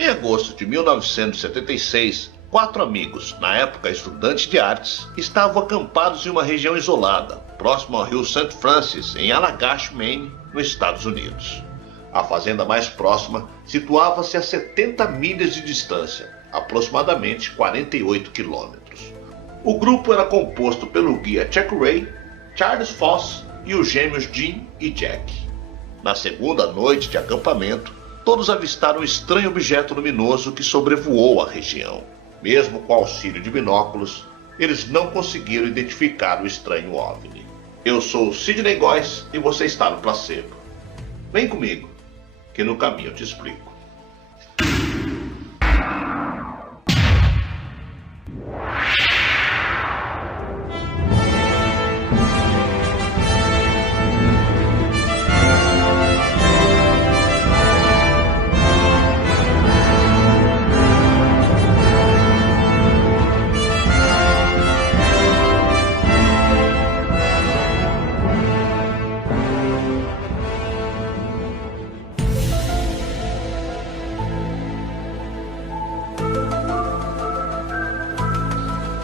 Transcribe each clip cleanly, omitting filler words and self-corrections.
Em agosto de 1976, 4 amigos, na época estudantes de artes, estavam acampados em uma região isolada, próximo ao rio St. Francis, em Allagash, Maine, nos Estados Unidos. A fazenda mais próxima situava-se a 70 milhas de distância, aproximadamente 48 quilômetros. O grupo era composto pelo guia Chuck Ray, Charles Foss e os gêmeos Jim e Jack. Na segunda noite de acampamento, todos avistaram um estranho objeto luminoso que sobrevoou a região. Mesmo com auxílio de binóculos, eles não conseguiram identificar o estranho OVNI. Eu sou Sidney Góes e você está no Placebo. Vem comigo, que no caminho eu te explico.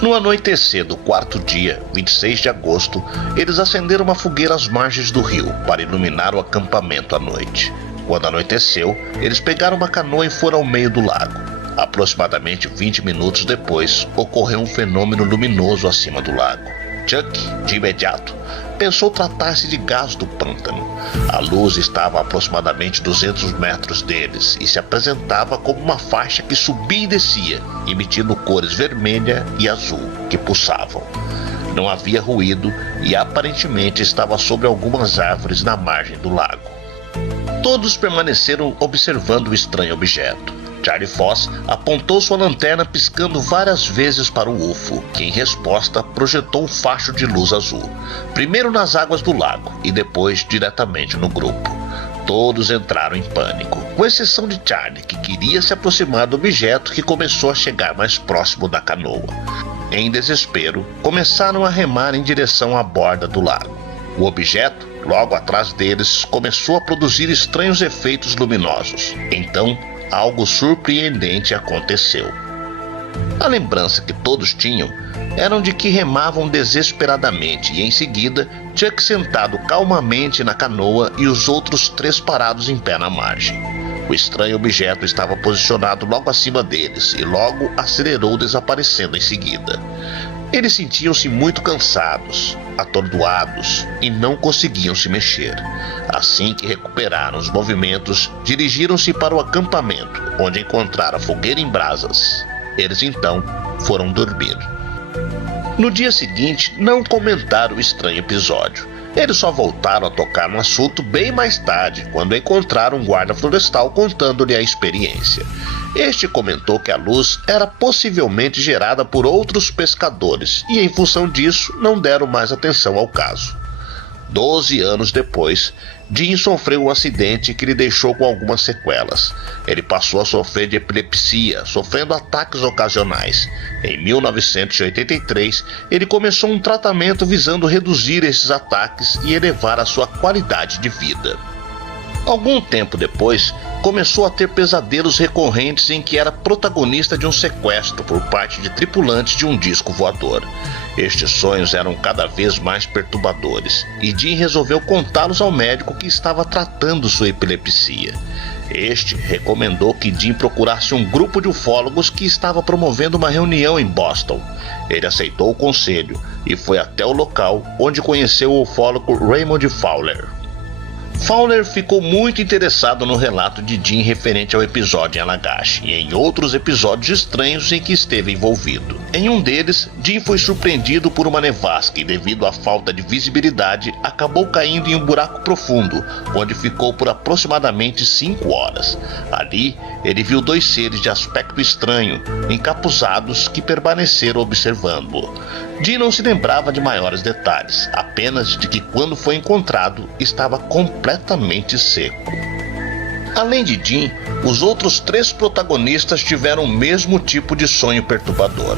No anoitecer do quarto dia, 26 de agosto, eles acenderam uma fogueira às margens do rio para iluminar o acampamento à noite. Quando anoiteceu, eles pegaram uma canoa e foram ao meio do lago. Aproximadamente 20 minutos depois, ocorreu um fenômeno luminoso acima do lago. Chuck, de imediato, pensou tratar-se de gás do pântano. A luz estava a aproximadamente 200 metros deles e se apresentava como uma faixa que subia e descia, emitindo cores vermelha e azul, que pulsavam. Não havia ruído e aparentemente estava sobre algumas árvores na margem do lago. Todos permaneceram observando o estranho objeto. Charlie Foss apontou sua lanterna piscando várias vezes para o UFO, que em resposta projetou um facho de luz azul, primeiro nas águas do lago e depois diretamente no grupo. Todos entraram em pânico, com exceção de Charlie, que queria se aproximar do objeto que começou a chegar mais próximo da canoa. Em desespero, começaram a remar em direção à borda do lago. O objeto, logo atrás deles, começou a produzir estranhos efeitos luminosos. Então, algo surpreendente aconteceu. A lembrança que todos tinham era de que remavam desesperadamente e em seguida Chuck sentado calmamente na canoa e os outros 3 parados em pé na margem. O estranho objeto estava posicionado logo acima deles e logo acelerou, desaparecendo em seguida. Eles sentiam-se muito cansados, atordoados e não conseguiam se mexer. Assim que recuperaram os movimentos, dirigiram-se para o acampamento, onde encontraram a fogueira em brasas. Eles então foram dormir. No dia seguinte, não comentaram o estranho episódio. Eles só voltaram a tocar no assunto bem mais tarde, quando encontraram um guarda florestal contando-lhe a experiência. Este comentou que a luz era possivelmente gerada por outros pescadores e, em função disso, não deram mais atenção ao caso. 12 anos depois, Jim sofreu um acidente que lhe deixou com algumas sequelas. Ele passou a sofrer de epilepsia, sofrendo ataques ocasionais. Em 1983, ele começou um tratamento visando reduzir esses ataques e elevar a sua qualidade de vida. Algum tempo depois, começou a ter pesadelos recorrentes em que era protagonista de um sequestro por parte de tripulantes de um disco voador. Estes sonhos eram cada vez mais perturbadores, e Jim resolveu contá-los ao médico que estava tratando sua epilepsia. Este recomendou que Jim procurasse um grupo de ufólogos que estava promovendo uma reunião em Boston. Ele aceitou o conselho e foi até o local, onde conheceu o ufólogo Raymond Fowler. Fowler ficou muito interessado no relato de Jim referente ao episódio em Allagash e em outros episódios estranhos em que esteve envolvido. Em um deles, Jim foi surpreendido por uma nevasca e, devido à falta de visibilidade, acabou caindo em um buraco profundo, onde ficou por aproximadamente 5 horas. Ali, ele viu 2 seres de aspecto estranho, encapuzados, que permaneceram observando-o. Jim não se lembrava de maiores detalhes, apenas de que quando foi encontrado, estava completamente seco. Além de Jim, Os outros 3 protagonistas tiveram o mesmo tipo de sonho perturbador.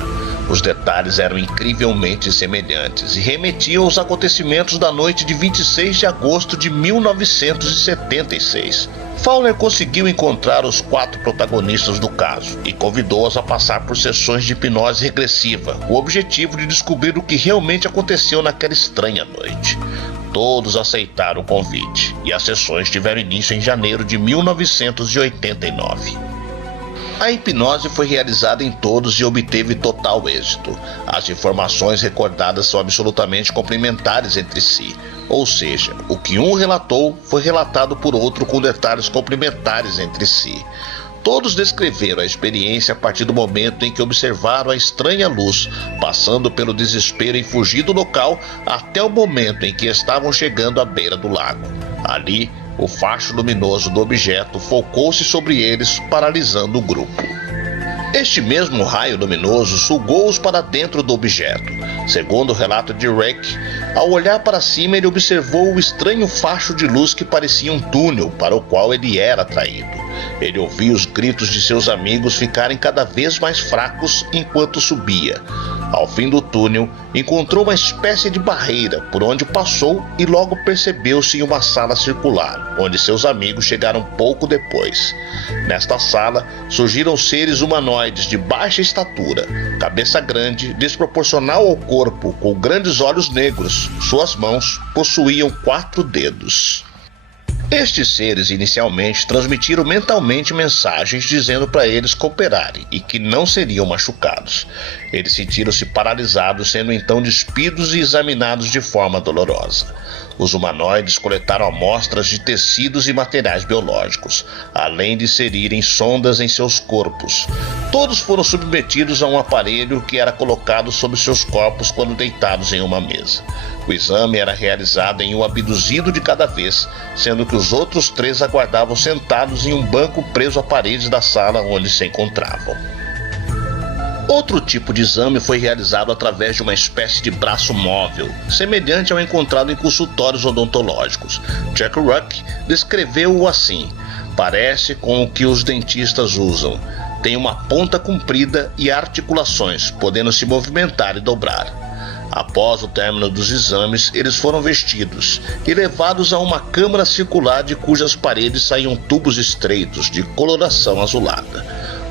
Os detalhes eram incrivelmente semelhantes e remetiam aos acontecimentos da noite de 26 de agosto de 1976. Fowler conseguiu encontrar os 4 protagonistas do caso e convidou-os a passar por sessões de hipnose regressiva, com o objetivo de descobrir o que realmente aconteceu naquela estranha noite. Todos aceitaram o convite e as sessões tiveram início em janeiro de 1989. A hipnose foi realizada em todos e obteve total êxito. As informações recordadas são absolutamente complementares entre si, ou seja, o que um relatou foi relatado por outro com detalhes complementares entre si. Todos descreveram a experiência a partir do momento em que observaram a estranha luz, passando pelo desespero em fugir do local até o momento em que estavam chegando à beira do lago. Ali, o facho luminoso do objeto focou-se sobre eles, paralisando o grupo. Este mesmo raio luminoso sugou-os para dentro do objeto. Segundo o relato de Rick, ao olhar para cima ele observou o estranho facho de luz que parecia um túnel para o qual ele era atraído. Ele ouvia os gritos de seus amigos ficarem cada vez mais fracos enquanto subia. Ao fim do túnel, encontrou uma espécie de barreira por onde passou e logo percebeu-se em uma sala circular, onde seus amigos chegaram pouco depois. Nesta sala, surgiram seres humanoides de baixa estatura, cabeça grande, desproporcional ao corpo, com grandes olhos negros. Suas mãos possuíam 4 dedos. Estes seres inicialmente transmitiram mentalmente mensagens dizendo para eles cooperarem e que não seriam machucados. Eles sentiram-se paralisados, sendo então despidos e examinados de forma dolorosa. Os humanoides coletaram amostras de tecidos e materiais biológicos, além de inserirem sondas em seus corpos. Todos foram submetidos a um aparelho que era colocado sobre seus corpos quando deitados em uma mesa. O exame era realizado em um abduzido de cada vez, sendo que os outros 3 aguardavam sentados em um banco preso à parede da sala onde se encontravam. Outro tipo de exame foi realizado através de uma espécie de braço móvel, semelhante ao encontrado em consultórios odontológicos. Jack Ruck descreveu-o assim: parece com o que os dentistas usam. Tem uma ponta comprida e articulações, podendo se movimentar e dobrar. Após o término dos exames, eles foram vestidos e levados a uma câmara circular de cujas paredes saíam tubos estreitos de coloração azulada.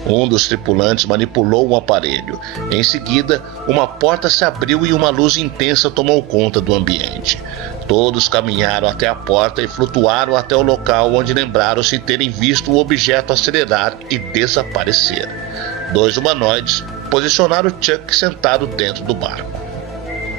Um dos tripulantes manipulou um aparelho. Em seguida, uma porta se abriu e uma luz intensa tomou conta do ambiente. Todos caminharam até a porta e flutuaram até o local onde lembraram-se terem visto o objeto acelerar e desaparecer. 2 humanoides posicionaram Chuck sentado dentro do barco.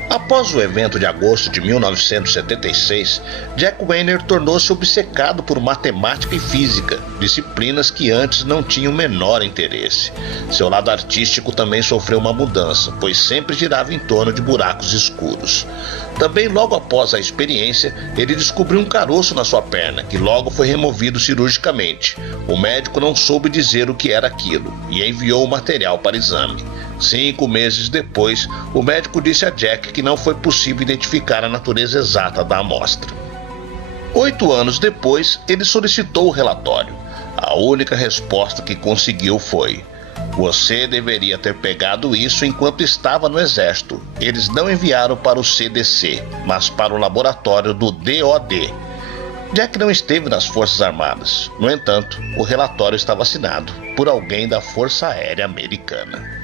Após o evento de agosto de 1976, Jack Weiner tornou-se obcecado por matemática e física, disciplinas que antes não tinham o menor interesse. Seu lado artístico também sofreu uma mudança, pois sempre girava em torno de buracos escuros. Também logo após a experiência, ele descobriu um caroço na sua perna, que logo foi removido cirurgicamente. O médico não soube dizer o que era aquilo e enviou o material para exame. 5 meses depois, o médico disse a Jack que não foi possível identificar a natureza exata da amostra. 8 anos depois, ele solicitou o relatório. A única resposta que conseguiu foi: você deveria ter pegado isso enquanto estava no exército. Eles não enviaram para o CDC, mas para o laboratório do DOD. Jack não esteve nas Forças Armadas. No entanto, o relatório estava assinado por alguém da Força Aérea Americana.